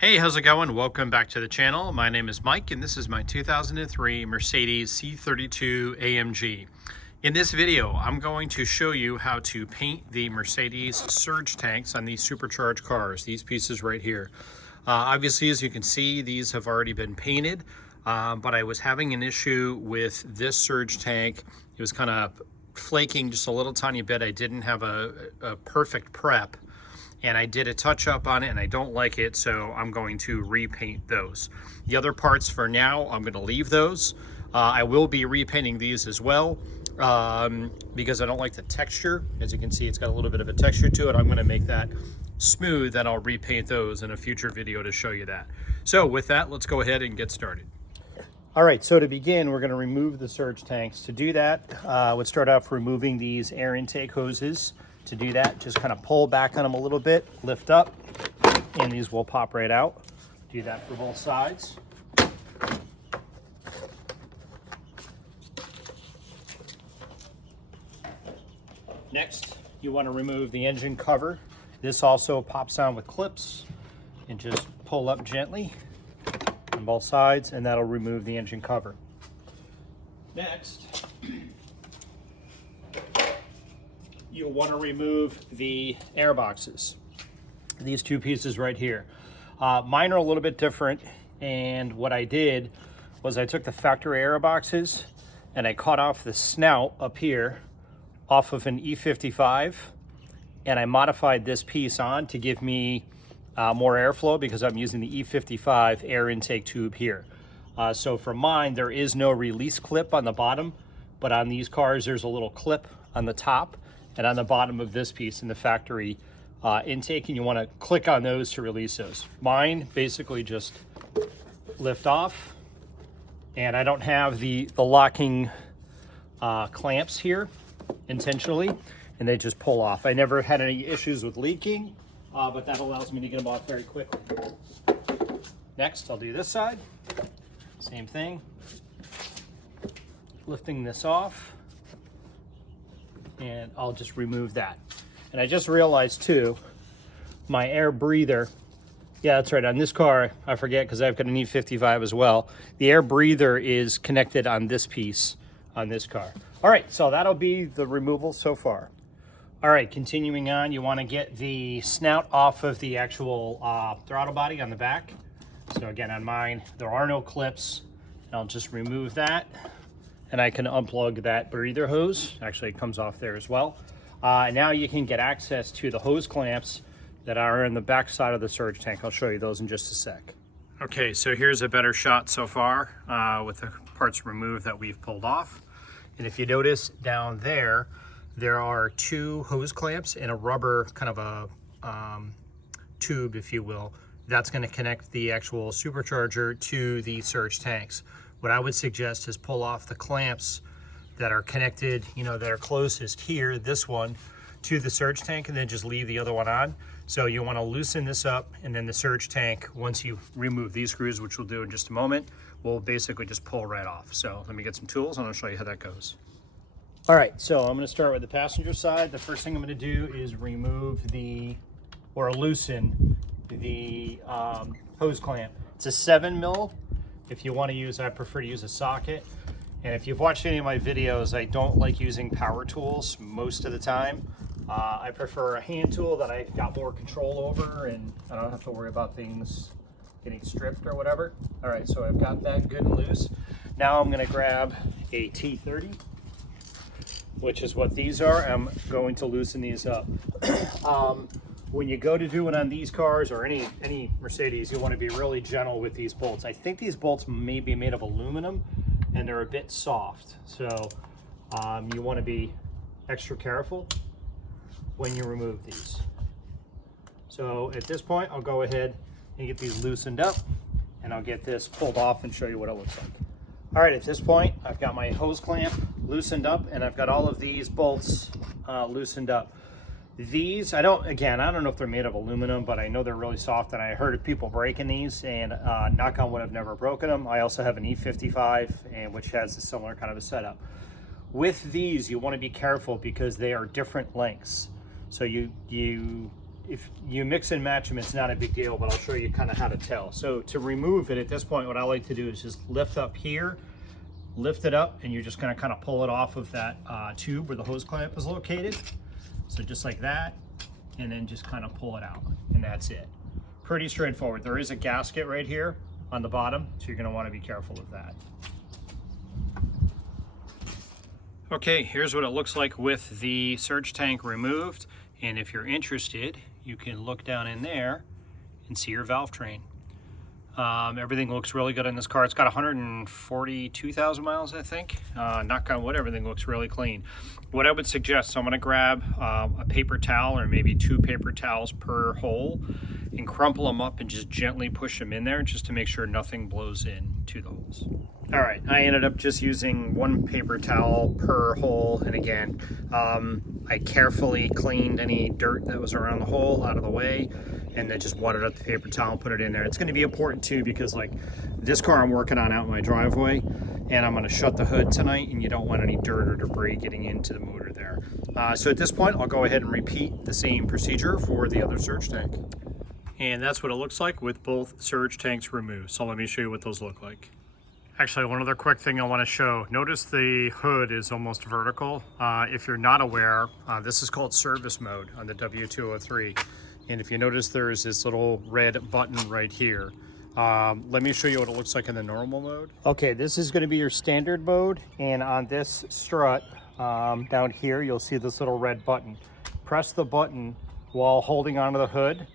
Hey, how's it going? Welcome back to the channel. My name is Mike and this is my 2003 Mercedes C32 AMG. In this video, I'm going to show you how to paint the Mercedes surge tanks on these supercharged cars, these pieces right here. Obviously, as you can see, these have already been painted, but I was having an issue with this surge tank. It was kind of flaking just a little tiny bit. I didn't have a perfect prep, and I did a touch up on it and I don't like it, so I'm going to repaint those. The other parts for now, I'm going to leave those. I will be repainting these as well because I don't like the texture. As you can see, it's got a little bit of a texture to it. I'm going to make that smooth and I'll repaint those in a future video to show you that. So with that, let's go ahead and get started. All right, so to begin, we're going to remove the surge tanks. To do that, we'll start off removing these air intake hoses. To do that, just kind of pull back on them a little bit, lift up, and these will pop right out. Do that for both sides. Next, you want to remove the engine cover. This also pops on with clips, and just pull up gently on both sides, and that'll remove the engine cover. Next, you'll want to remove the air boxes, these two pieces right here. Mine are a little bit different, and what I did was I took the factory air boxes and I cut off the snout up here off of an E55, and I modified this piece on to give me more airflow because I'm using the E55 air intake tube here. So for mine, there is no release clip on the bottom, but on these cars there's a little clip on the top and on the bottom of this piece in the factory intake, and you want to click on those to release those. Mine basically just lift off, and I don't have the locking clamps here intentionally, and they just pull off. I never had any issues with leaking, but that allows me to get them off very quickly. Next, I'll do this side. Same thing. Lifting this off, and I'll just remove that. And I just realized too, my air breather, yeah, that's right, on this car, I forget because I've got an E55 as well, the air breather is connected on this piece on this car. All right, so that'll be the removal so far. All right, continuing on, you want to get the snout off of the actual throttle body on the back. So again, on mine, there are no clips, and I'll just remove that. And I can unplug that breather hose. Actually, it comes off there as well. Now you can get access to the hose clamps that are in the back side of the surge tank. I'll show you those in just a sec. Okay, so here's a better shot so far with the parts removed that we've pulled off. And if you notice down there, there are two hose clamps and a rubber kind of a tube, if you will, that's going to connect the actual supercharger to the surge tanks. What I would suggest is pull off the clamps that are connected, that are closest here, this one, to the surge tank, and then just leave the other one on. So you want to loosen this up, and then the surge tank, once you remove these screws, which we'll do in just a moment, will basically just pull right off. So let me get some tools and I'll show you how that goes. All right, so I'm going to start with the passenger side. The first thing I'm going to do is remove or loosen the hose clamp. It's a 7mm. If you want to use, I prefer to use a socket. And if you've watched any of my videos, I don't like using power tools most of the time. I prefer a hand tool that I've got more control over, and I don't have to worry about things getting stripped or whatever. All right, so I've got that good and loose. Now I'm going to grab a T30, which is what these are. I'm going to loosen these up. When you go to do it on these cars or any Mercedes, you want to be really gentle with these bolts. I think these bolts may be made of aluminum and they're a bit soft. So you want to be extra careful when you remove these. So at this point, I'll go ahead and get these loosened up, and I'll get this pulled off and show you what it looks like. All right, at this point, I've got my hose clamp loosened up, and I've got all of these bolts loosened up. These, I don't know if they're made of aluminum, but I know they're really soft, and I heard of people breaking these, and knock on wood, I've never broken them. I also have an E55, which has a similar kind of a setup. With these, you want to be careful because they are different lengths. So if you mix and match them, it's not a big deal, but I'll show you kind of how to tell. So to remove it at this point, what I like to do is just lift up here, lift it up, and you're just gonna kind of pull it off of that tube where the hose clamp is located. So just like that, and then just kind of pull it out, and that's it. Pretty straightforward. There is a gasket right here on the bottom, so you're gonna wanna be careful of that. Okay, here's what it looks like with the surge tank removed. And if you're interested, you can look down in there and see your valve train. Everything looks really good in this car. It's got 142,000 miles, I think. Knock on wood, everything looks really clean. What I would suggest, so I'm gonna grab a paper towel or maybe 2 paper towels per hole and crumple them up and just gently push them in there just to make sure nothing blows into the holes. All right, I ended up just using 1 paper towel per hole. And again, I carefully cleaned any dirt that was around the hole out of the way, and then just watered up the paper towel and put it in there. It's gonna be important too, because like this car I'm working on out in my driveway, and I'm gonna shut the hood tonight, and you don't want any dirt or debris getting into the motor there. So at this point, I'll go ahead and repeat the same procedure for the other surge tank. And that's what it looks like with both surge tanks removed. So let me show you what those look like. Actually, one other quick thing I want to show. Notice the hood is almost vertical. If you're not aware, this is called service mode on the W203. And if you notice, there's this little red button right here. Let me show you what it looks like in the normal mode. Okay, this is going to be your standard mode. And on this strut down here, you'll see this little red button. Press the button while holding onto the hood.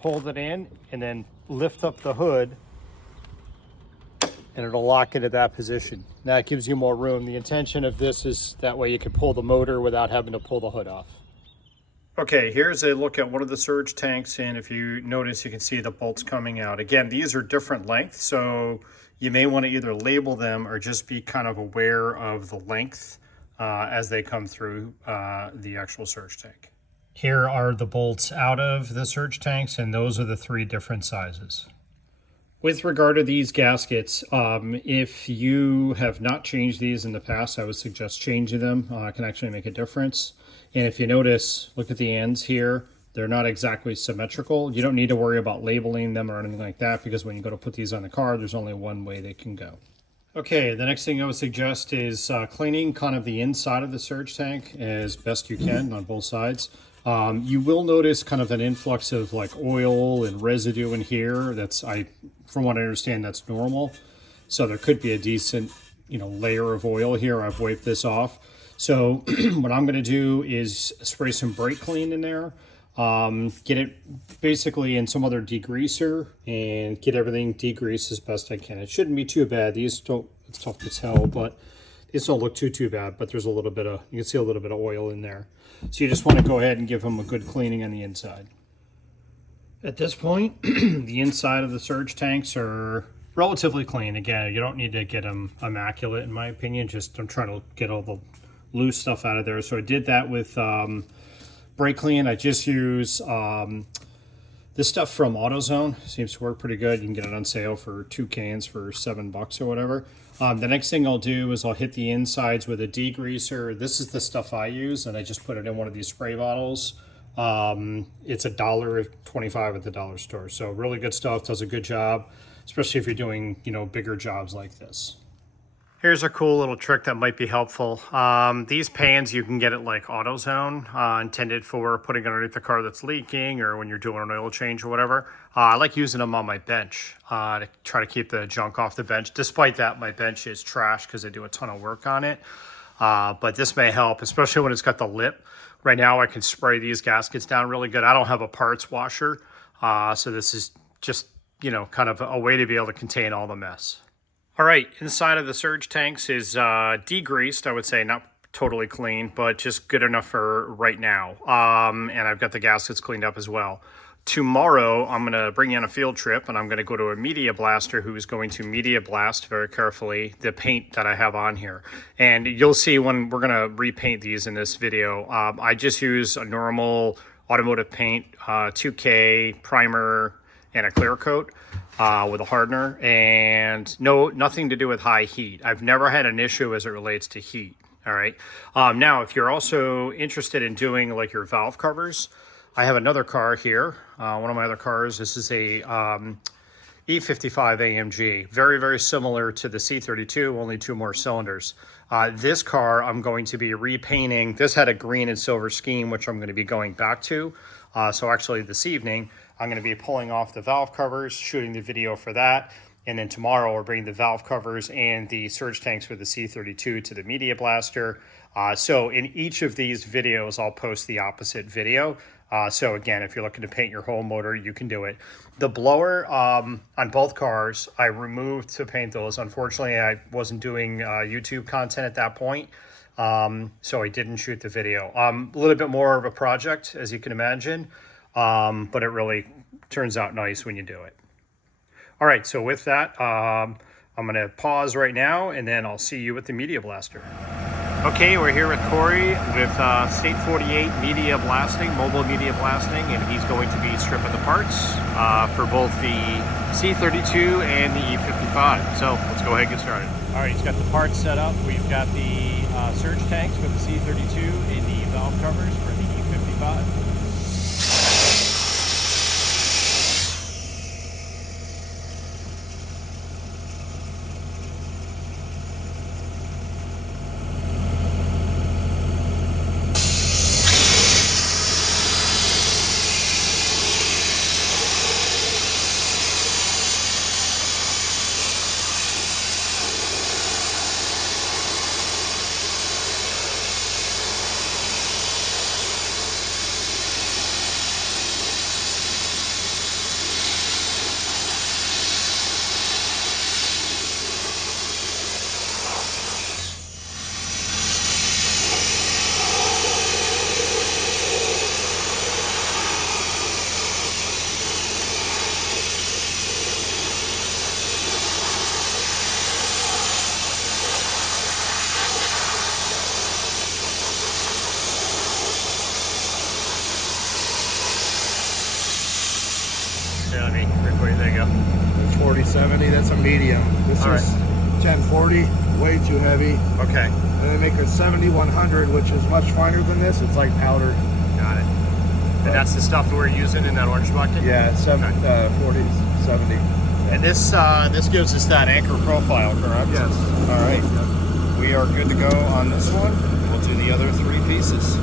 Hold it in, and then lift up the hood, and it'll lock into that position. That gives you more room. The intention of this is that way you can pull the motor without having to pull the hood off. Okay, here's a look at one of the surge tanks, and if you notice, you can see the bolts coming out. Again, these are different lengths, so you may want to either label them or just be kind of aware of the length as they come through the actual surge tank. Here are the bolts out of the surge tanks, and those are the 3 different sizes. With regard to these gaskets, if you have not changed these in the past, I would suggest changing them. It can actually make a difference. And if you notice, look at the ends here. They're not exactly symmetrical. You don't need to worry about labeling them or anything like that, because when you go to put these on the car, there's only one way they can go. Okay, the next thing I would suggest is cleaning kind of the inside of the surge tank as best you can on both sides. You will notice kind of an influx of like oil and residue in here. From what I understand, that's normal. So there could be a decent, layer of oil here. I've wiped this off. So what I'm going to do is spray some brake clean in there, get it basically in some other degreaser, and get everything degreased as best I can. It shouldn't be too bad. It's tough to tell, but these don't look too bad, but there's a little bit of, you can see a little bit of oil in there. So you just want to go ahead and give them a good cleaning on the inside. At this point, the inside of the surge tanks are relatively clean. Again, you don't need to get them immaculate, in my opinion. Just I'm trying to get all the loose stuff out of there. So I did that with brake clean. I just use this stuff from AutoZone. Seems to work pretty good. You can get it on sale for 2 cans for $7 or whatever. The next thing I'll do is I'll hit the insides with a degreaser. This is the stuff I use, and I just put it in one of these spray bottles. It's $1.25 at the dollar store. So really good stuff, does a good job, especially if you're doing, bigger jobs like this. Here's a cool little trick that might be helpful. These pans you can get at like AutoZone, intended for putting underneath the car that's leaking or when you're doing an oil change or whatever. I like using them on my bench to try to keep the junk off the bench. Despite that, my bench is trash because I do a ton of work on it. But this may help, especially when it's got the lip. Right now I can spray these gaskets down really good. I don't have a parts washer, so this is just, kind of a way to be able to contain all the mess. All right, inside of the surge tanks is degreased, I would say, not totally clean, but just good enough for right now. And I've got the gaskets cleaned up as well. Tomorrow, I'm gonna bring you on a field trip, and I'm gonna go to a media blaster who is going to media blast very carefully the paint that I have on here. And you'll see when we're gonna repaint these in this video. I just use a normal automotive paint, 2K primer, and a clear coat with a hardener, and nothing to do with high heat. I've never had an issue as it relates to heat. All right. Now, if you're also interested in doing like your valve covers, I have another car here, one of my other cars. This is a E55 AMG, very, very similar to the C32, only 2 more cylinders. This car I'm going to be repainting. This had a green and silver scheme, which I'm going to be going back to. So actually this evening, I'm going to be pulling off the valve covers, shooting the video for that. And then tomorrow we're bringing the valve covers and the surge tanks for the C32 to the media blaster. So in each of these videos, I'll post the opposite video. So again, if you're looking to paint your whole motor, you can do it. The blower on both cars, I removed to paint those. Unfortunately, I wasn't doing YouTube content at that point, so I didn't shoot the video. A little bit more of a project, as you can imagine, but it really turns out nice when you do it. All right, so with that, I'm going to pause right now, and then I'll see you at the media blaster. Okay, we're here with Corey with State 48 Media Blasting, mobile media blasting, and he's going to be stripping the parts for both the C32 and the E55. So let's go ahead and get started. All right, he's got the parts set up. We've got the surge tanks for the C32 and the valve covers for the E55. Let me record. There you go. 4070, that's a medium. This All is 1040, way too heavy. Okay. And they make a 7100, which is much finer than this. It's like powder. Got it. And that's the stuff we're using in that orange bucket? Yeah, it's 40, 70. And this gives us that anchor profile, correct? Yes. All right. We are good to go on this one. We'll do the other 3 pieces.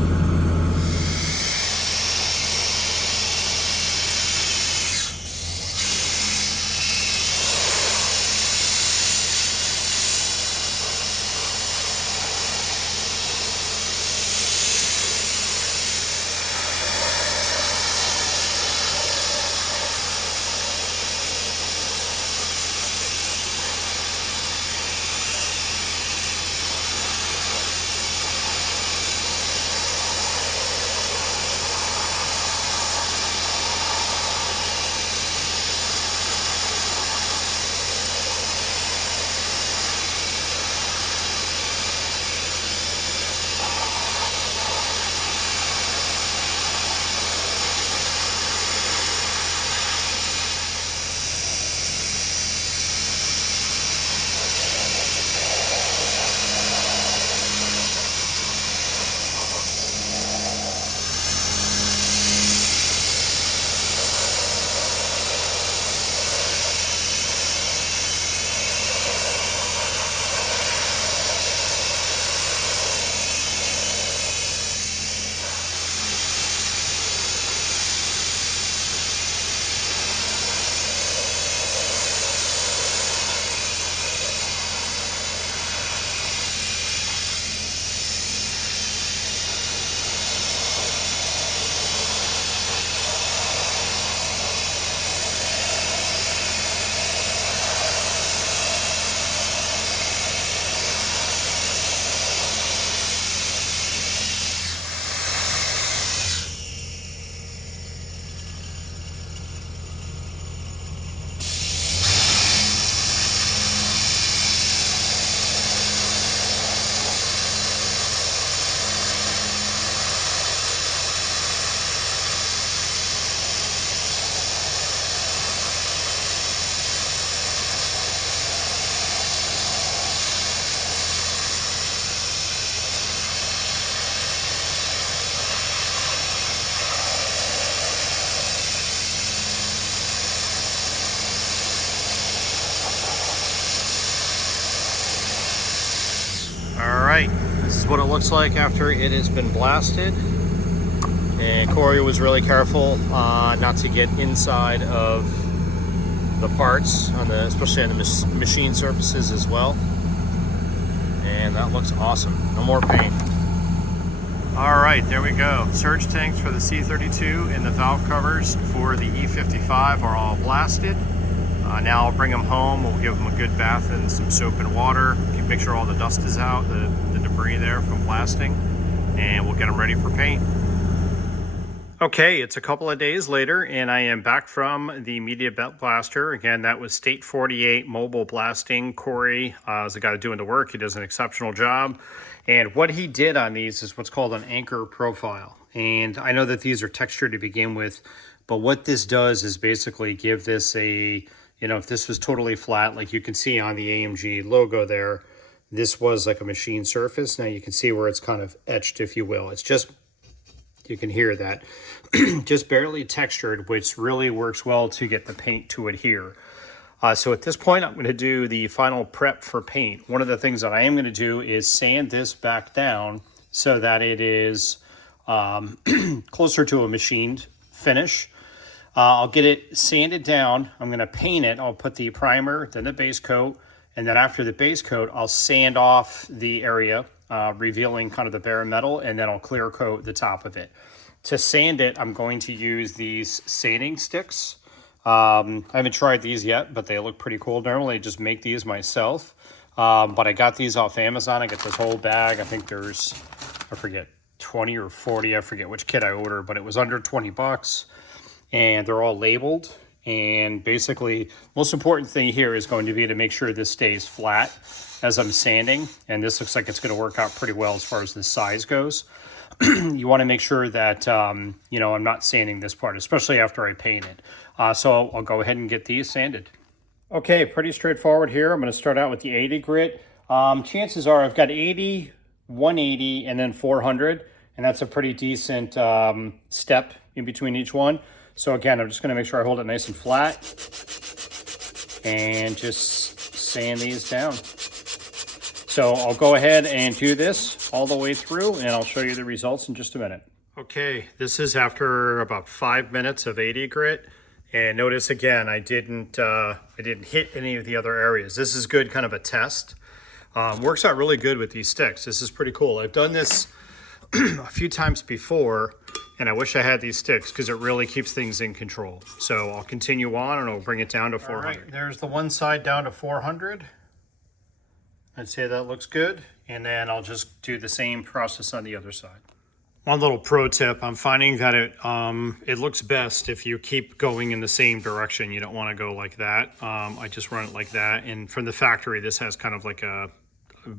is what it looks like after it has been blasted. And Corey was really careful not to get inside of the parts, especially on the machine surfaces as well. And that looks awesome. No more paint. All right, there we go. Surge tanks for the C32 and the valve covers for the E55 are all blasted. Now I'll bring them home. We'll give them a good bath in some soap and water. Make sure all the dust is out, the debris there from blasting, and we'll get them ready for paint. Okay, it's a couple of days later, and I am back from the media belt blaster. Again, that was State 48 Mobile Blasting. Corey is the guy doing the work. He does an exceptional job. And what he did on these is what's called an anchor profile. And I know that these are textured to begin with, but what this does is basically give this a, you know, if this was totally flat, like you can see on the AMG logo there, this was like a machine surface. Now you can see where it's kind of etched, if you will. It's just, you can hear that, just barely textured, which really works well to get the paint to adhere. So at this point, I'm going to do the final prep for paint. One of the things that I am going to do is sand this back down so that it is closer to a machined finish. I'll get it sanded down. I'm going to paint it. I'll put the primer, then the base coat, and then after the base coat, I'll sand off the area, revealing kind of the bare metal, and then I'll clear coat the top of it. To sand it, I'm going to use these sanding sticks. I haven't tried these yet, but they look pretty cool. Normally I just make these myself, but I got these off Amazon. I got this whole bag. I think there's, I forget, 20 or 40. I forget which kit I ordered, but it was under 20 bucks, and they're all labeled. And basically, most important thing here is going to be to make sure this stays flat as I'm sanding. And this looks like it's going to work out pretty well as far as the size goes. You want to make sure that, you know, I'm not sanding this part, especially after I paint it. So I'll go ahead and get these sanded. Okay, pretty straightforward here. I'm going to start out with the 80 grit. Chances are I've got 80, 180, and then 400. And that's a pretty decent step in between each one. So again, I'm just going to make sure I hold it nice and flat and just sand these down. So I'll go ahead and do this all the way through, and I'll show you the results in just a minute. Okay, this is after about 5 minutes of 80 grit. And notice again, I didn't hit any of the other areas. This is good, kind of a test. Works out really good with these sticks. This is pretty cool. I've done this a few times before, and I wish I had these sticks because it really keeps things in control. So I'll continue on, and I'll bring it down to 400. All right, there's the one side down to 400. I'd say that looks good. And then I'll just do the same process on the other side. One little pro tip, I'm finding that it looks best if you keep going in the same direction. You don't want to go like that. I just run it like that. And from the factory, this has kind of like a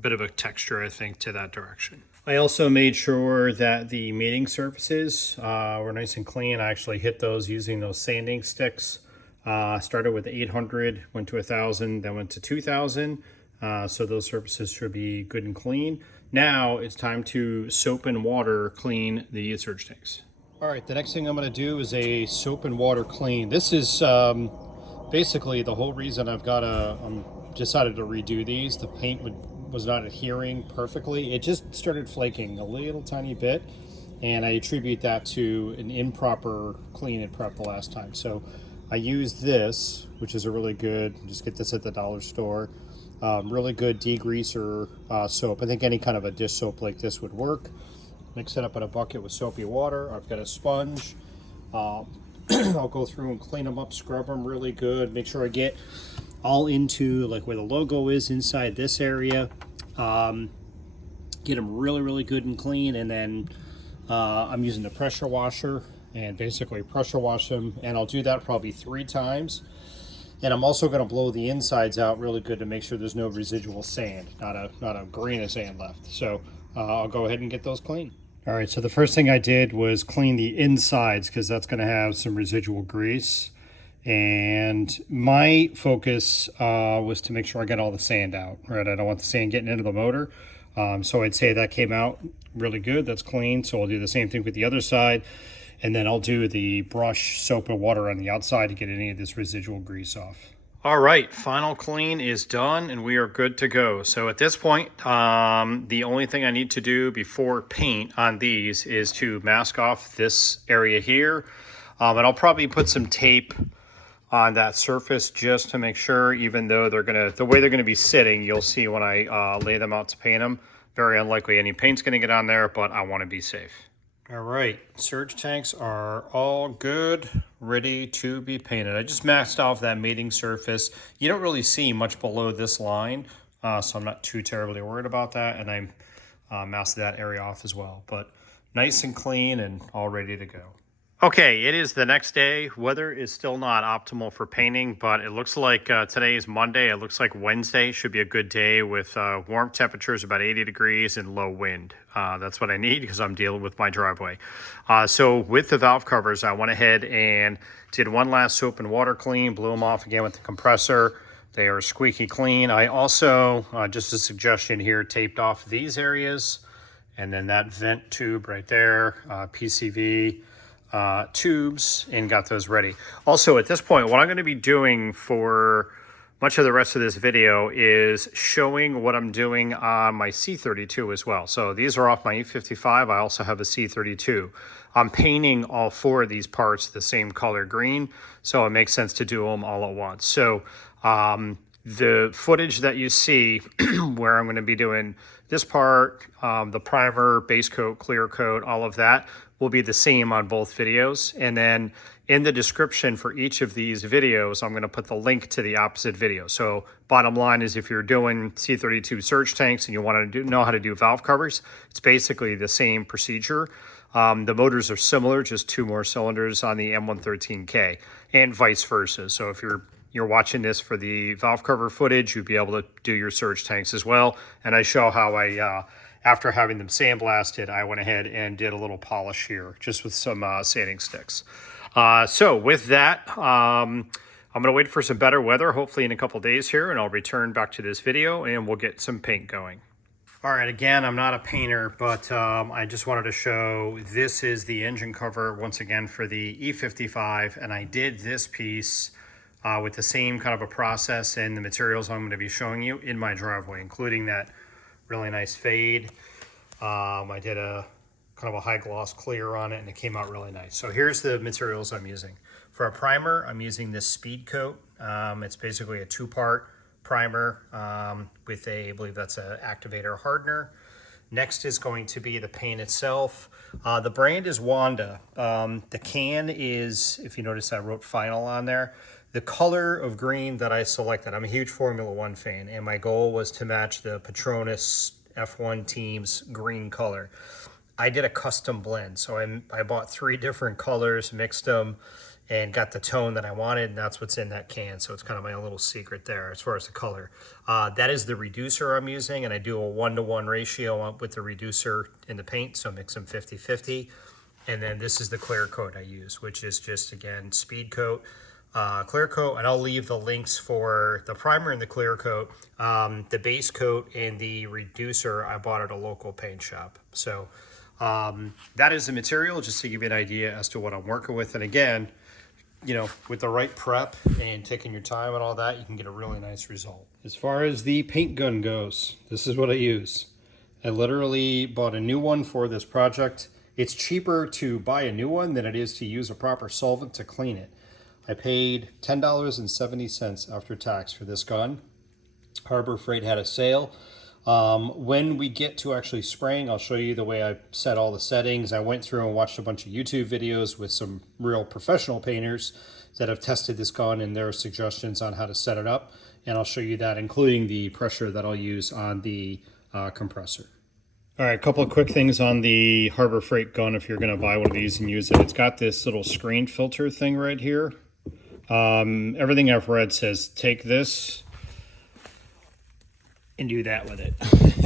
bit of a texture, I think, to that direction. I also made sure that the mating surfaces were nice and clean. I actually hit those using those sanding sticks. Started with 800, went to 1,000, then went to 2,000. So those surfaces should be good and clean. Now it's time to soap and water clean the surge tanks. All right, the next thing I'm going to do is a soap and water clean. This is basically the whole reason I've decided to redo these. The paint was not adhering perfectly. It just started flaking a little tiny bit, and I attribute that to an improper clean and prep the last time. So I used this, which is a really good, just get this at the dollar store. Really good degreaser soap. I think any kind of a dish soap like this would work. Mix it up in a bucket with soapy water. I've got a sponge. I'll go through and clean them up, scrub them really good. Make sure I get all into like where the logo is inside this area. Get them really, really good and clean. And then I'm using the pressure washer and basically pressure wash them. And I'll do that probably 3 times. And I'm also going to blow the insides out really good to make sure there's no residual sand, not a grain of sand left. So I'll go ahead and get those clean. All right, so the first thing I did was clean the insides because that's going to have some residual grease. And my focus was to make sure I got all the sand out, right? I don't want the sand getting into the motor. So I'd say that came out really good. That's clean. So I'll do the same thing with the other side. And then I'll do the brush soap and water on the outside to get any of this residual grease off. All right, final clean is done and we are good to go. So at this point, the only thing I need to do before paint on these is to mask off this area here. And I'll probably put some tape on that surface just to make sure, even though the way they're gonna be sitting, you'll see when I lay them out to paint them. Very unlikely any paint's gonna get on there, but I wanna be safe. All right, surge tanks are all good, ready to be painted. I just maxed off that mating surface. You don't really see much below this line, so I'm not too terribly worried about that, and I masked that area off as well. But nice and clean and all ready to go. Okay, it is the next day. Weather is still not optimal for painting, but it looks like today is Monday. It looks like Wednesday should be a good day with warm temperatures, about 80 degrees and low wind. That's what I need because I'm dealing with my driveway. So with the valve covers, I went ahead and did one last soap and water clean, blew them off again with the compressor. They are squeaky clean. I also, just a suggestion here, taped off these areas and then that vent tube right there, PCV. Tubes, and got those ready. Also, at this point, what I'm going to be doing for much of the rest of this video is showing what I'm doing on my C32 as well. So these are off my E55. I also have a C32. I'm painting all four of these parts the same color green, so it makes sense to do them all at once. So the footage that you see where I'm going to be doing this part, the primer, base coat, clear coat, all of that will be the same on both videos. And then in the description for each of these videos, I'm going to put the link to the opposite video. So bottom line is, if you're doing C32 surge tanks and you want to know how to do valve covers, it's basically the same procedure. The motors are similar, just 2 more cylinders on the M113k and vice versa. So if you're watching this for the valve cover footage, you'd be able to do your surge tanks as well. And I show how I, after having them sandblasted, I went ahead and did a little polish here, just with some sanding sticks. So with that, I'm gonna wait for some better weather, hopefully in a couple days here, and I'll return back to this video and we'll get some paint going. All right, again, I'm not a painter, but I just wanted to show, this is the engine cover once again for the E55, and I did this piece with the same kind of a process and the materials I'm gonna be showing you in my driveway, including that really nice fade. I did a kind of a high gloss clear on it and it came out really nice. So here's the materials I'm using. For a primer, I'm using this speed coat. It's basically a 2-part primer with I believe that's an activator hardener. Next is going to be the paint itself. The brand is Wanda. The can is, if you notice I wrote Final on there. The color of green that I selected, I'm a huge Formula One fan, and my goal was to match the Petronas F1 team's green color. I did a custom blend, so I bought 3 different colors, mixed them, and got the tone that I wanted, and that's what's in that can. So it's kind of my little secret there as far as the color. That is the reducer I'm using, and I do a 1-to-1 ratio with the reducer in the paint, so mix them 50-50. And then this is the clear coat I use, which is just, again, speed coat. Clear coat, and I'll leave the links for the primer and the clear coat. The base coat and the reducer I bought at a local paint shop. So that is the material, just to give you an idea as to what I'm working with. And again, you know, with the right prep and taking your time and all that, you can get a really nice result. As far as the paint gun goes, this is what I use. I literally bought a new one for this project. It's cheaper to buy a new one than it is to use a proper solvent to clean it. I paid $10.70 after tax for this gun. Harbor Freight had a sale. When we get to actually spraying, I'll show you the way I set all the settings. I went through and watched a bunch of YouTube videos with some real professional painters that have tested this gun and their suggestions on how to set it up. And I'll show you that, including the pressure that I'll use on the compressor. All right, a couple of quick things on the Harbor Freight gun if you're gonna buy one of these and use it. It's got this little screen filter thing right here. Everything I've read says take this and do that with it.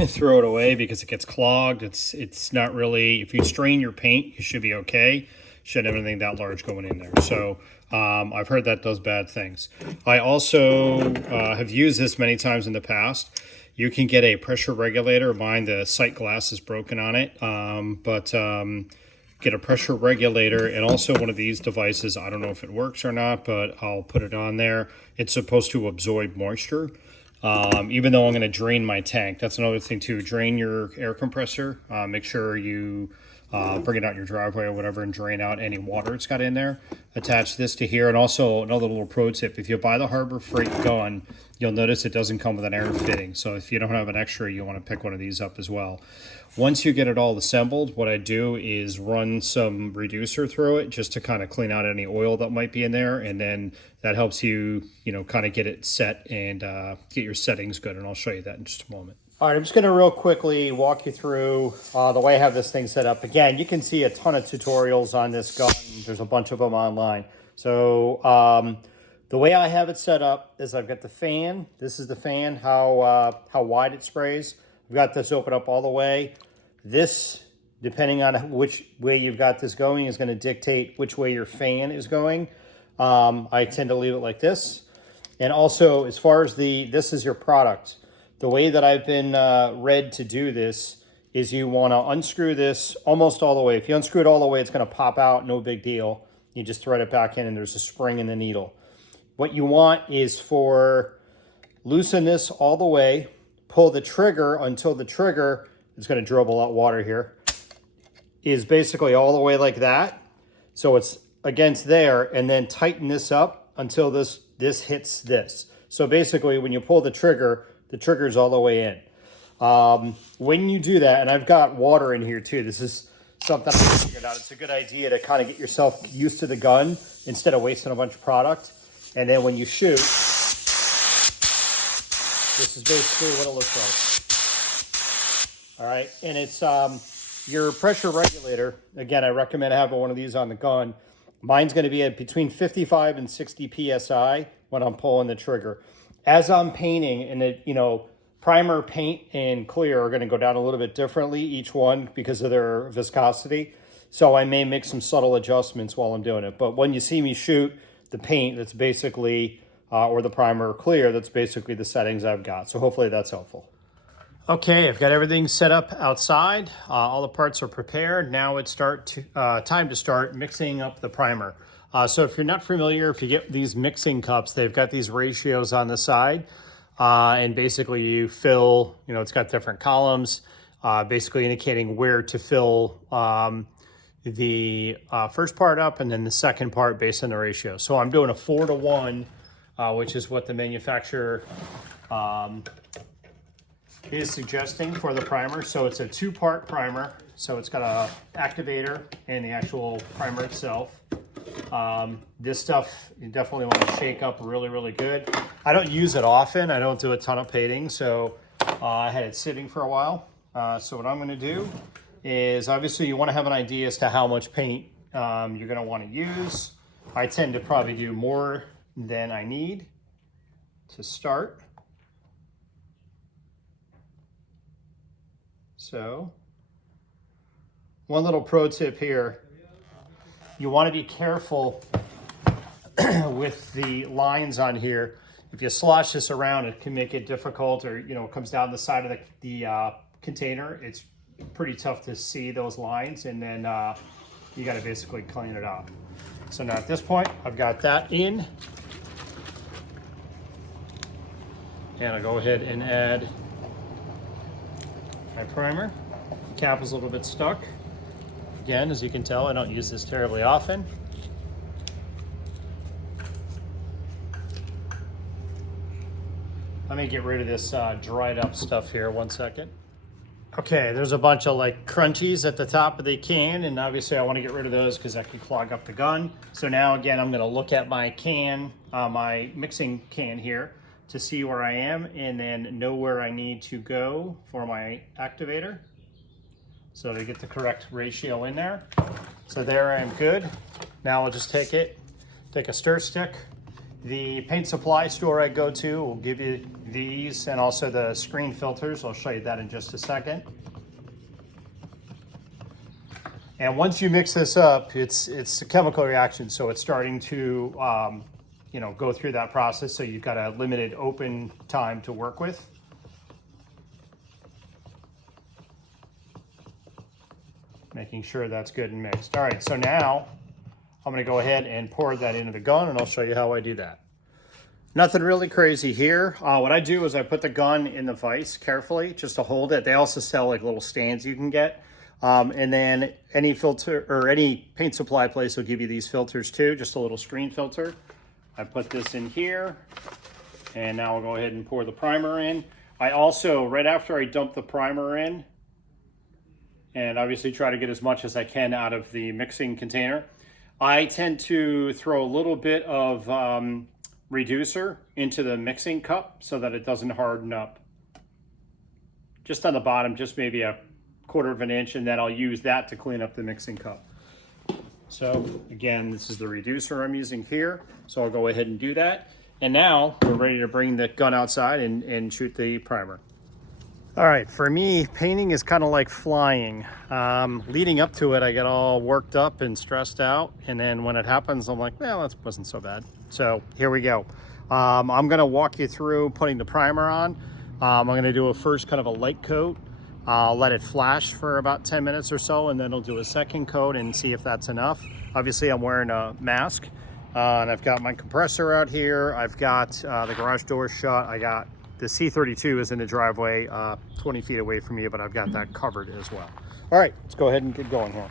Throw it away because it gets clogged. It's not really, if you strain your paint, you should be okay. Shouldn't have anything that large going in there. So I've heard that does bad things. I also have used this many times in the past. You can get a pressure regulator. Mine, the sight glass is broken on it. get a pressure regulator, and also one of these devices. I don't know if it works or not, but I'll put it on there. It's supposed to absorb moisture. Even though I'm going to drain my tank. That's another thing too. Drain your air compressor. Make sure you bring it out your driveway or whatever and drain out any water it's got in there. Attach this to here. And also another little pro tip, if you buy the Harbor Freight gun, you'll notice it doesn't come with an air fitting. So if you don't have an extra, you want to pick one of these up as well. Once you get it all assembled, what I do is run some reducer through it just to kind of clean out any oil that might be in there. And then that helps you, kind of get it set and get your settings good. And I'll show you that in just a moment. All right, I'm just going to real quickly walk you through the way I have this thing set up. Again, you can see a ton of tutorials on this gun. There's a bunch of them online. So the way I have it set up is I've got the fan. This is the fan, how wide it sprays. I've got this open up all the way. This, depending on which way you've got this going, is going to dictate which way your fan is going. I tend to leave it like this. And also, as far as this is your product, the way that I've been read to do this is you want to unscrew this almost all the way. If you unscrew it all the way, it's going to pop out, no big deal. You just thread it back in and there's a spring in the needle. What you want is loosen this all the way, pull the trigger until the trigger, it's going to dribble a lot of water here, is basically all the way like that. So it's against there, and then tighten this up until this hits this. So basically when you pull the trigger's all the way in. When you do that, and I've got water in here too, this is something I figured out. It's a good idea to kind of get yourself used to the gun instead of wasting a bunch of product. And then when you shoot, this is basically what it looks like. All right, and it's your pressure regulator. Again, I recommend having one of these on the gun. Mine's going to be at between 55 and 60 PSI when I'm pulling the trigger. As I'm painting, and primer, paint, and clear are going to go down a little bit differently, each one, because of their viscosity. So I may make some subtle adjustments while I'm doing it. But when you see me shoot the paint, that's basically, or the primer or clear, that's basically the settings I've got. So hopefully that's helpful. Okay, I've got everything set up outside. All the parts are prepared. Now it's time to start mixing up the primer. So if you're not familiar, if you get these mixing cups, they've got these ratios on the side. And basically you fill, it's got different columns, basically indicating where to fill the first part up and then the second part based on the ratio. So I'm doing a 4-to-1, which is what the manufacturer is suggesting for the primer. So it's a 2-part primer. So it's got a activator and the actual primer itself. This stuff you definitely want to shake up really, really good. I don't use it often. I don't do a ton of painting, so I had it sitting for a while. So what I'm going to do is, obviously you want to have an idea as to how much paint you're going to want to use. I tend to probably do more than I need to start. So one little pro tip here, you want to be careful with the lines on here. If you slosh this around, it can make it difficult, or it comes down the side of the container. It's pretty tough to see those lines, and then you got to basically clean it off. So now at this point, I've got that in, and I'll go ahead and add my primer. The cap is a little bit stuck. Again, as you can tell, I don't use this terribly often. Let me get rid of this dried up stuff here, 1 second. Okay, there's a bunch of crunchies at the top of the can, and obviously I want to get rid of those because that could clog up the gun. So now again, I'm going to look at my can, my mixing can here, to see where I am and then know where I need to go for my activator, so to get the correct ratio in there. So there I am good. Now I'll just take a stir stick. The paint supply store I go to will give you these and also the screen filters. I'll show you that in just a second. And once you mix this up, it's a chemical reaction, so it's starting to go through that process. So you've got a limited open time to work with. making sure that's good and mixed. All right, so now I'm gonna go ahead and pour that into the gun, and I'll show you how I do that. Nothing really crazy here. What I do is I put the gun in the vise carefully just to hold it. They also sell like little stands you can get. And then any filter or any paint supply place will give you these filters too, just a little screen filter. I put this in here, and now I'll go ahead and pour the primer in. I also, right after I dump the primer in, and obviously try to get as much as I can out of the mixing container, I tend to throw a little bit of reducer into the mixing cup so that it doesn't harden up. Just on the bottom, just maybe a 1/4 of an inch, and then I'll use that to clean up the mixing cup. So again, this is the reducer I'm using here. So I'll go ahead and do that. And now we're ready to bring the gun outside and shoot the primer. All right, for me, painting is kind of like flying. Leading up to it, I get all worked up and stressed out. And then when it happens, I'm like, well, that wasn't so bad. So here we go. I'm gonna walk you through putting the primer on. I'm gonna do a first kind of a light coat. I'll let it flash for about 10 minutes or so, and then I'll do a second coat and see if that's enough. Obviously, I'm wearing a mask, and I've got my compressor out here. I've got the garage door shut. I got the C32 is in the driveway 20 feet away from me, but I've got that covered as well. All right, let's go ahead and get going here.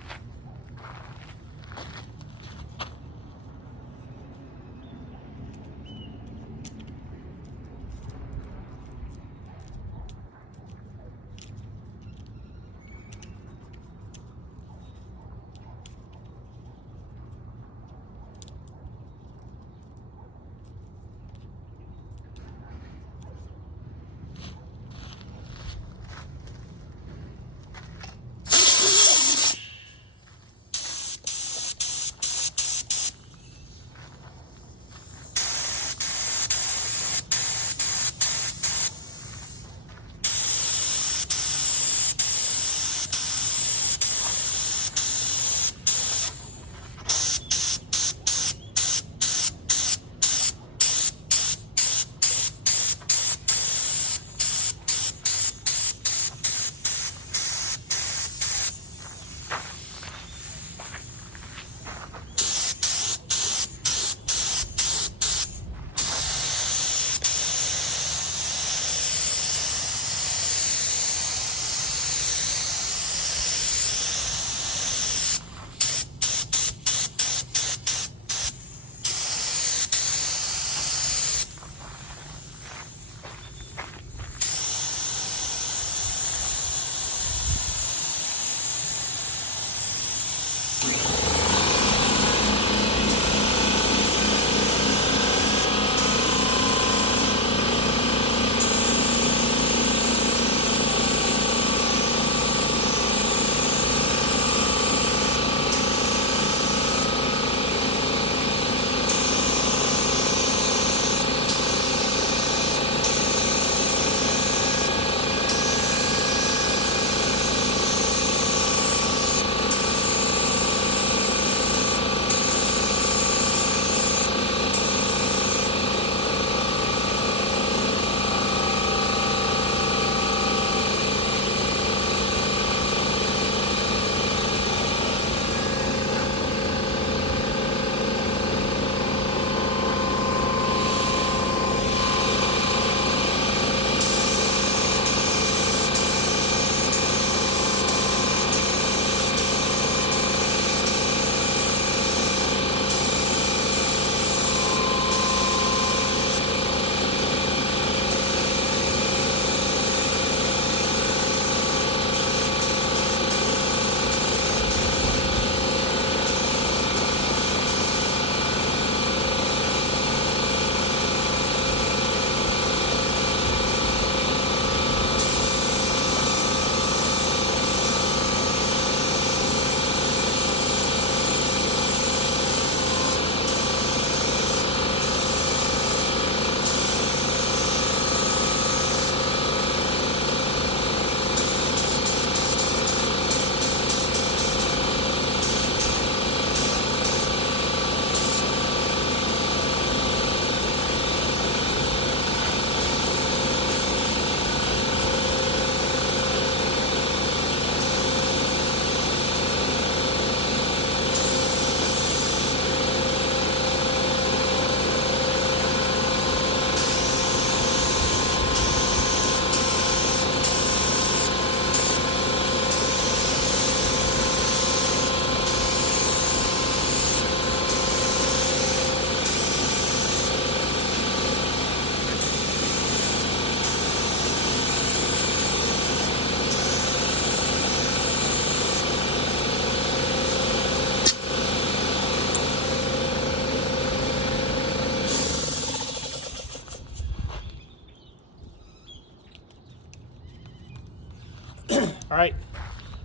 All right,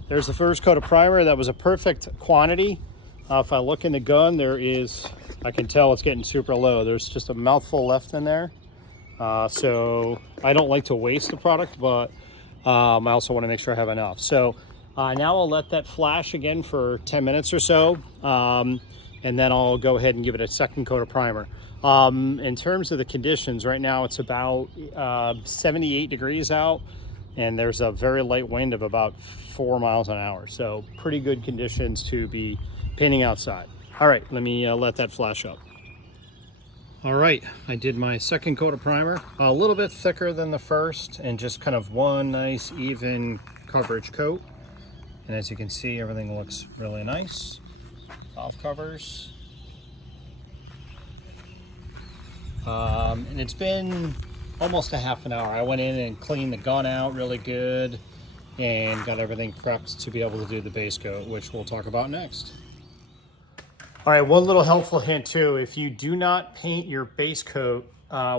there's the first coat of primer. That was a perfect quantity. If I look in the gun, I can tell it's getting super low. There's just a mouthful left in there. So I don't like to waste the product, but I also want to make sure I have enough. So now I'll let that flash again for 10 minutes or so. And then I'll go ahead and give it a second coat of primer. In terms of the conditions, right now it's about 78 degrees out, and there's a very light wind of about 4 miles an hour. So pretty good conditions to be painting outside. All right, let me let that flash up. All right, I did my second coat of primer, a little bit thicker than the first, and just kind of one nice even coverage coat. And as you can see, everything looks really nice. Valve covers. And it's been almost a half an hour. I went in and cleaned the gun out really good and got everything prepped to be able to do the base coat, which we'll talk about next. All right, one little helpful hint too, if you do not paint your base coat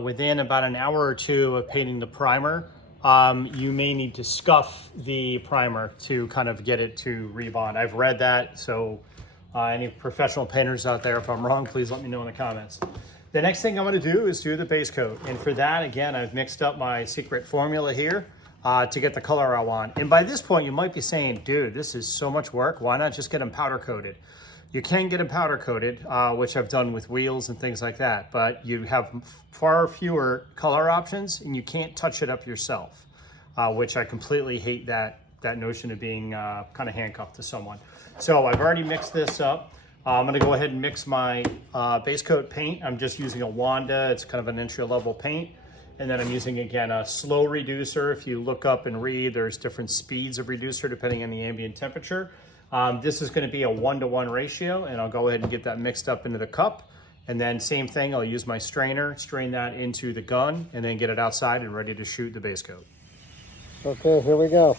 within about an hour or two of painting the primer, you may need to scuff the primer to kind of get it to rebond. I've read that, so any professional painters out there, if I'm wrong, please let me know in the comments. The next thing I'm going to do is do the base coat. And for that, again, I've mixed up my secret formula here to get the color I want. And by this point, you might be saying, dude, this is so much work. Why not just get them powder coated? You can get them powder coated, which I've done with wheels and things like that, but you have far fewer color options and you can't touch it up yourself, which I completely hate that notion of being kind of handcuffed to someone. So I've already mixed this up. I'm gonna go ahead and mix my base coat paint. I'm just using a Wanda. It's kind of an entry-level paint. And then I'm using, again, a slow reducer. If you look up and read, there's different speeds of reducer depending on the ambient temperature. This is gonna be a 1-to-1 ratio, and I'll go ahead and get that mixed up into the cup. And then same thing, I'll use my strainer, strain that into the gun, and then get it outside and ready to shoot the base coat. Okay, here we go.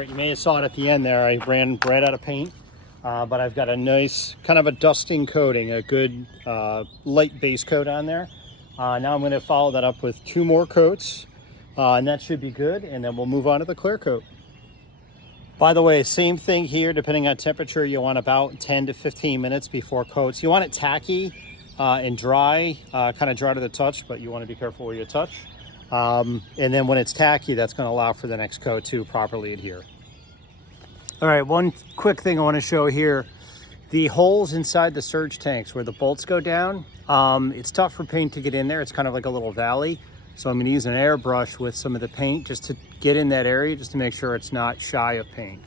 You may have saw it at the end there. I ran right out of paint, but I've got a nice kind of a dusting coating, a good light base coat on there. Now I'm going to follow that up with 2 more coats, and that should be good, and then we'll move on to the clear coat. By the way, same thing here, depending on temperature, you want about 10 to 15 minutes before coats. You want it tacky and dry, kind of dry to the touch, but you want to be careful where you touch. And then when it's tacky, that's going to allow for the next coat to properly adhere. All right, one quick thing I want to show here. The holes inside the surge tanks where the bolts go down, it's tough for paint to get in there. It's kind of like a little valley. So I'm going to use an airbrush with some of the paint just to get in that area, just to make sure it's not shy of paint.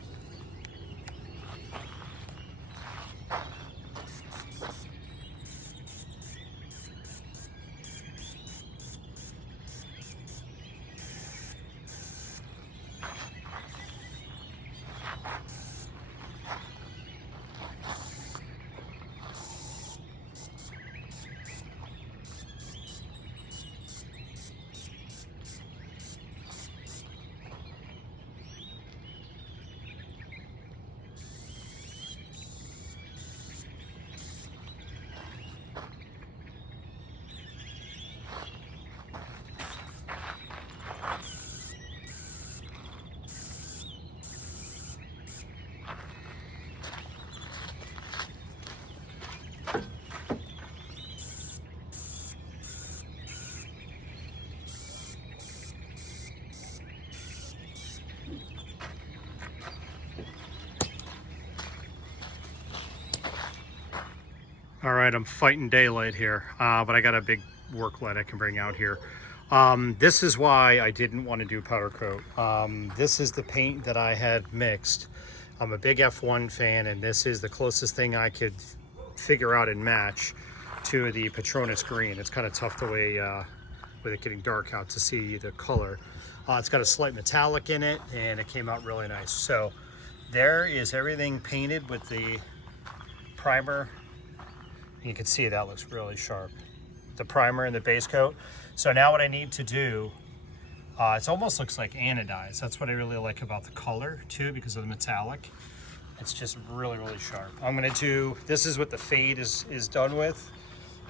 All right, I'm fighting daylight here, but I got a big work light I can bring out here. This is why I didn't want to do powder coat. This is the paint that I had mixed. I'm a big F1 fan, and this is the closest thing I could figure out and match to the Patronus green. It's kind of tough the way, with it getting dark out, to see the color. It's got a slight metallic in it, and it came out really nice. So there is everything painted with the primer. You can see that looks really sharp. The primer and the base coat. So now what I need to do, it almost looks like anodized. That's what I really like about the color too, because of the metallic. It's just really, really sharp. I'm gonna do, this is what the fade is done with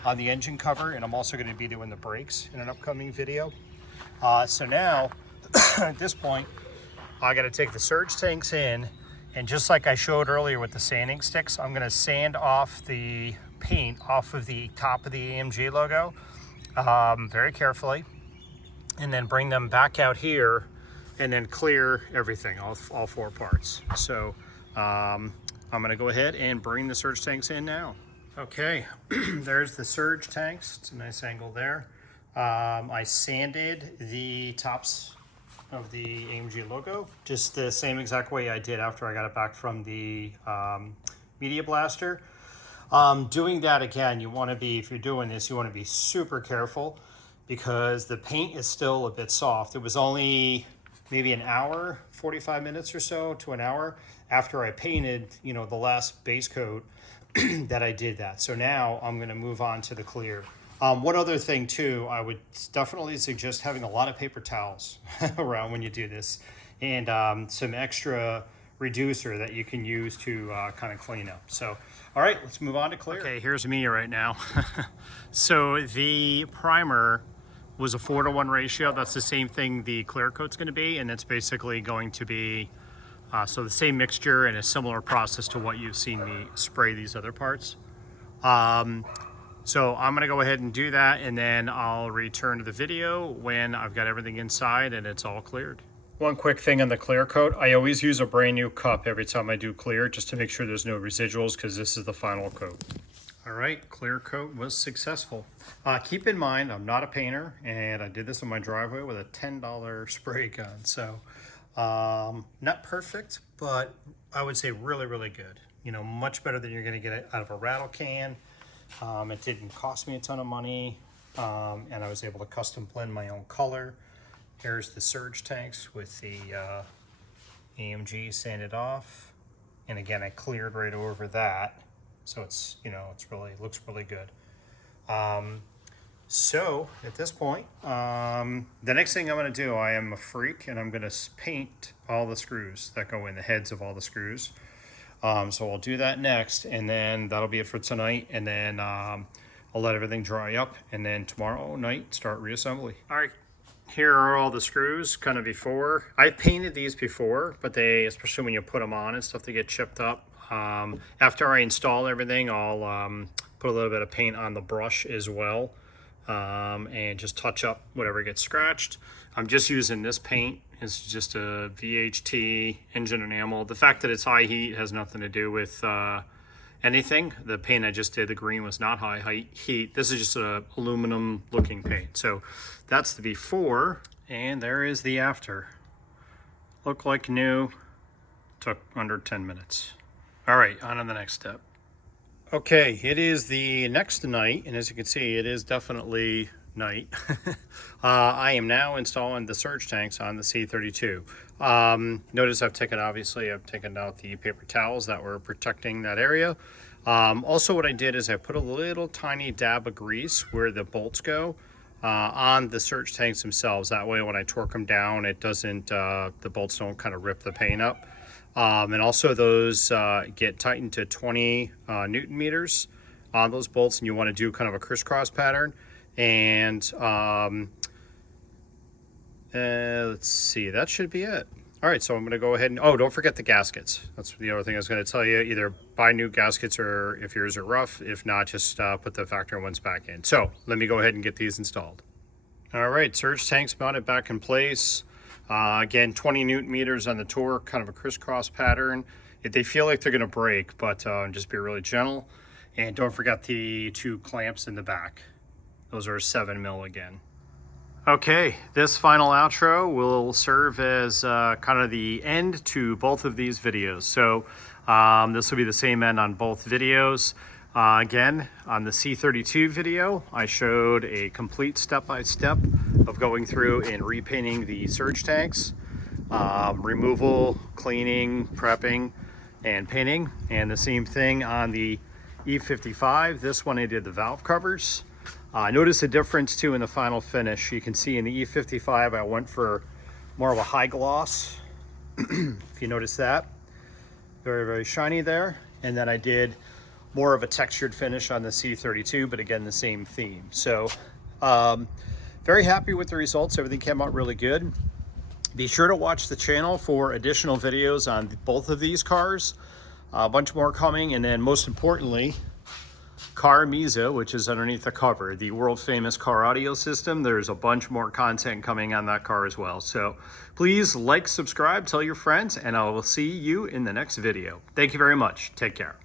on the engine cover, and I'm also gonna be doing the brakes in an upcoming video. So now, at this point, I gotta take the surge tanks in, and just like I showed earlier with the sanding sticks, I'm gonna sand off the paint off of the top of the AMG logo very carefully, and then bring them back out here and then clear everything, all four parts. So I'm gonna go ahead and bring the surge tanks in now. Okay, there's the surge tanks. It's a nice angle there. I sanded the tops of the AMG logo just the same exact way I did after I got it back from the Media Blaster. Doing that again, you want to be, if you're doing this, you want to be super careful because the paint is still a bit soft. It was only maybe an hour, 45 minutes or so to an hour after I painted, you know, the last base coat that I did that. So now I'm going to move on to the clear. One other thing too, I would definitely suggest having a lot of paper towels around when you do this, and some extra reducer that you can use to kind of clean up. So, all right, let's move on to clear. Okay, here's me right now. So the primer was a 4-to-1 ratio. That's the same thing the clear coat's going to be, and it's basically going to be so the same mixture and a similar process to what you've seen me spray these other parts. So I'm gonna go ahead and do that, and then I'll return to the video when I've got everything inside and it's all cleared. One quick thing on the clear coat, I always use a brand new cup every time I do clear, just to make sure there's no residuals, because this is the final coat. All right, clear coat was successful. Keep in mind, I'm not a painter, and I did this in my driveway with a $10 spray gun. So not perfect, but I would say really, really good. You know, much better than you're gonna get out of a rattle can. It didn't cost me a ton of money, and I was able to custom blend my own color. Here's the surge tanks with the AMG sanded off, and again I cleared right over that, so it's, you know, it's really, looks really good. So at this point, the next thing I'm going to do, I am a freak, and I'm going to paint all the screws that go in, the heads of all the screws. So I'll do that next, and then that'll be it for tonight, and then I'll let everything dry up, and then tomorrow night start reassembly. All right, here are all the screws kind of before. I've painted these before, but they, especially when you put them on and stuff, they get chipped up. After I install everything, I'll put a little bit of paint on the brush as well, and just touch up whatever gets scratched. I'm just using this paint. It's just a VHT engine enamel. The fact that it's high heat has nothing to do with anything. The paint I just did, the green, was not high heat. This is just a aluminum looking paint. So that's the before, and there is the after. Look like new. Took under 10 minutes. All right, on to the next step. Okay, it is the next night, and as you can see, it is definitely night. I am now installing the surge tanks on the C32. Notice I've taken out the paper towels that were protecting that area. Also what I did is I put a little tiny dab of grease where the bolts go on the surge tanks themselves. That way when I torque them down, it doesn't, the bolts don't kind of rip the paint up. And also those get tightened to 20 Newton meters on those bolts, and you want to do kind of a crisscross pattern. And let's see, that should be it. All right, so I'm going to go ahead and, oh, don't forget the gaskets. That's the other thing I was going to tell you. Either buy new gaskets, or if yours are rough, if not, just put the factory ones back in. So let me go ahead and get these installed. All right, surge tanks mounted back in place. Again, 20 Newton meters on the torque, kind of a crisscross pattern. They feel like they're going to break, but just be really gentle. And don't forget the 2 clamps in the back. Those are 7 mil again. Okay, this final outro will serve as kind of the end to both of these videos. So this will be the same end on both videos. Again, on the C32 video, I showed a complete step-by-step of going through and repainting the surge tanks, removal, cleaning, prepping, and painting. And the same thing on the E55. This one I did the valve covers. Notice a difference too in the final finish. You can see in the E55 I went for more of a high gloss, if you notice that. Very, very shiny there. And then I did more of a textured finish on the C32, but again, the same theme. So very happy with the results. Everything came out really good. Be sure to watch the channel for additional videos on both of these cars. A bunch more coming, and then most importantly, Car Misa, which is underneath the cover, the world famous car audio system. There's a bunch more content coming on that car as well. So please like, subscribe, tell your friends, and I will see you in the next video. Thank you very much. Take care.